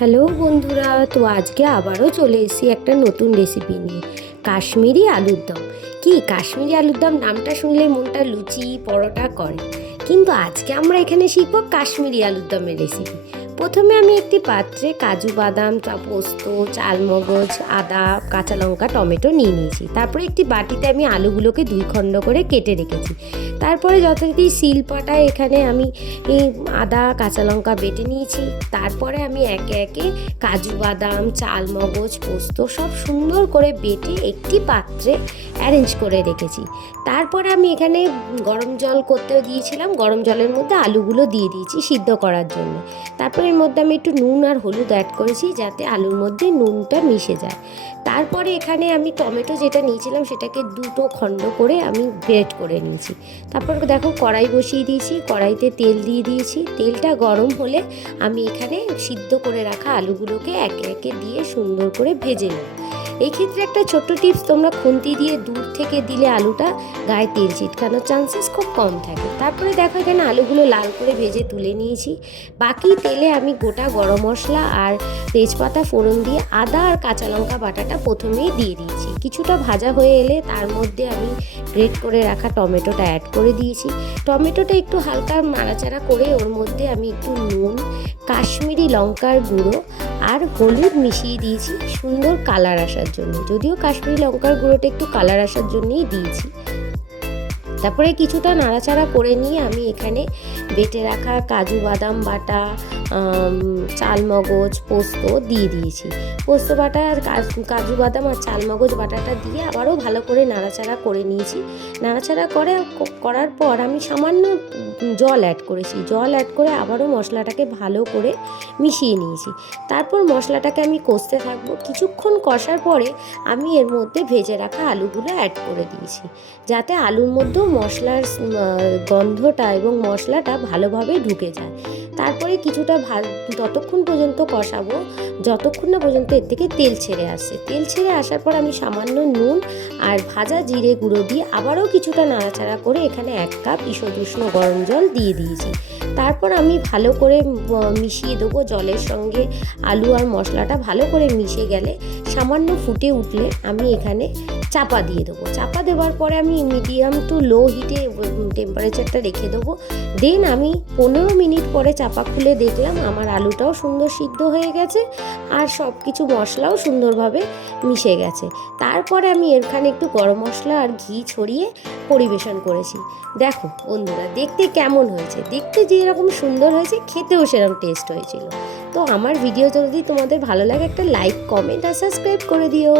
Hello বন্ধুরা, তো আজকে আবারও চলে এসেছি একটা নতুন রেসিপি নিয়ে। কাশ্মীরি আলুর দম। কি কাশ্মীরি আলুর দম নামটা শুনলে মনটা লুচি পরোটা করে, কিন্তু আজকে আমরা এখানে শিখব কাশ্মীরি আলুর দমের রেসিপি। প্রথমে আমি একটি পাত্রে কাজু বাদাম, পোস্ত, চালমগজ, আদা, কাঁচা লঙ্কা, টমেটো নিয়ে নিয়েছি। তারপরে একটি বাটিতে আমি আলুগুলোকে 2 খণ্ড করে কেটে রেখেছি। তারপরে যথারীতি শিলপাটায় এখানে আমি আদা কাঁচা লঙ্কা বেটে নিয়েছি। তারপরে আমি একে একে কাজু বাদাম, চালমগজ, পোস্ত সব সুন্দর করে বেটে একটি পাত্রে অ্যারেঞ্জ করে রেখেছি। তারপরে আমি এখানে গরম জল করতে দিয়েছিলাম, গরম জলের মধ্যে আলুগুলো দিয়ে দিয়েছি সিদ্ধ করার জন্য। তারপরে এর মধ্যে আমি একটু নুন আর হলুদ অ্যাড করেছি যাতে আলুর মধ্যে নুনটা মিশে যায়। তারপরে এখানে আমি টমেটো যেটা নিয়েছিলাম সেটাকে 2 খণ্ড করে আমি গ্রেট করে নিয়েছি। তারপর দেখো কড়াই বসিয়ে দিয়েছি, কড়াইতে তেল দিয়ে দিয়েছি। তেলটা গরম হলে আমি এখানে সিদ্ধ করে রাখা আলুগুলোকে একে একে দিয়ে সুন্দর করে ভেজে নেব। এই ক্ষেত্রে একটা ছোট্ট টিপস, তোমরা খুন্তি দিয়ে দূর থেকে দিলে আলুটা গায়ে তেল ছিটকানোর চান্সেস খুব কম থাকে। তারপরে দেখো এখানে আলুগুলো লাল করে ভেজে তুলে নিয়েছি। বাকি তেলে আমি গোটা গরম মশলা আর তেজপাতা ফোড়ন দিয়ে আদা আর কাঁচা লঙ্কা বাটাটা প্রথমেই দিয়ে দিয়েছি। কিছুটা ভাজা হয়ে এলে তার মধ্যে আমি গ্রেট করে রাখা টমেটোটা অ্যাড করে দিয়েছি। টমেটোটা একটু হালকা নাড়াচাড়া করে ওর মধ্যে আমি একটু নুন, কাশ্মীরি লঙ্কার গুঁড়ো আর হলুদ মিশিয়ে দিয়েছি সুন্দর কালার আসার জন্য। যদিও কাশ্মীরি লঙ্কার গুঁড়োটা একটু কালার আসার জন্যই দিয়েছি। তারপরে কিছুটা নাড়াচাড়া করে নিয়ে আমি এখানে বেটে রাখা কাজু বাদাম বাটা, চালমগজ, পোস্ত দিয়ে দিয়েছি। পোস্ত বাটা আর কাজু বাদাম আর চালমগজ বাটাটা দিয়ে আবারও ভালো করে নাড়াচাড়া করে নিয়েছি। নাড়াচাড়া করার পর আমি সামান্য জল অ্যাড করেছি। জল অ্যাড করে আবারও মশলাটাকে ভালো করে মিশিয়ে নিয়েছি। তারপর মশলাটাকে আমি কষতে থাকবো। কিছুক্ষণ কষার পরে আমি এর মধ্যে ভেজে রাখা আলুগুলো অ্যাড করে দিয়েছি, যাতে আলুর মধ্যেও মশলার গন্ধটা এবং মশলাটা ভালোভাবে ঢুকে যায়। তারপরে কিছুটা ততক্ষণ পর্যন্ত কষাবো যতক্ষণ না পর্যন্ত এর থেকে তেল ছেড়ে আসে। তেল ছেড়ে আসার পর আমি সামান্য নুন আর ভাজা জিরে গুঁড়ো দিয়ে আবারও কিছুটা নাড়াচাড়া করে এখানে 1 কাপ ঈষৎ উষ্ণ গরম জল দিয়ে দিয়েছি। তারপর আমি ভালো করে মিশিয়ে দেবো জলের সঙ্গে। আলু আর মশলাটা ভালো করে মিশে গেলে সামান্য ফুটে উঠলে আমি এখানে চাপা দিয়ে দেবো। চাপা দেওয়ার পরে আমি মিডিয়াম টু লো হিটে টেম্পারেচারটা রেখে দেবো। দেন আমি 15 মিনিট পরে চাপা খুলে দেখলাম আমার আলুটাও সুন্দর সিদ্ধ হয়ে গেছে আর সব কিছু মশলাও সুন্দরভাবে মিশে গেছে। তারপরে আমি এখানে একটু গরম মশলা আর ঘি ছড়িয়ে পরিবেশন করেছি। দেখো বন্ধুরা, দেখতে কেমন হয়েছে, দেখতে যেরকম সুন্দর হয়েছে খেতেও সেরকম টেস্ট হয়েছিল। তো আমার ভিডিও যদি তোমাদের ভালো লাগে একটা লাইক, কমেন্ট আর সাবস্ক্রাইব করে দিও।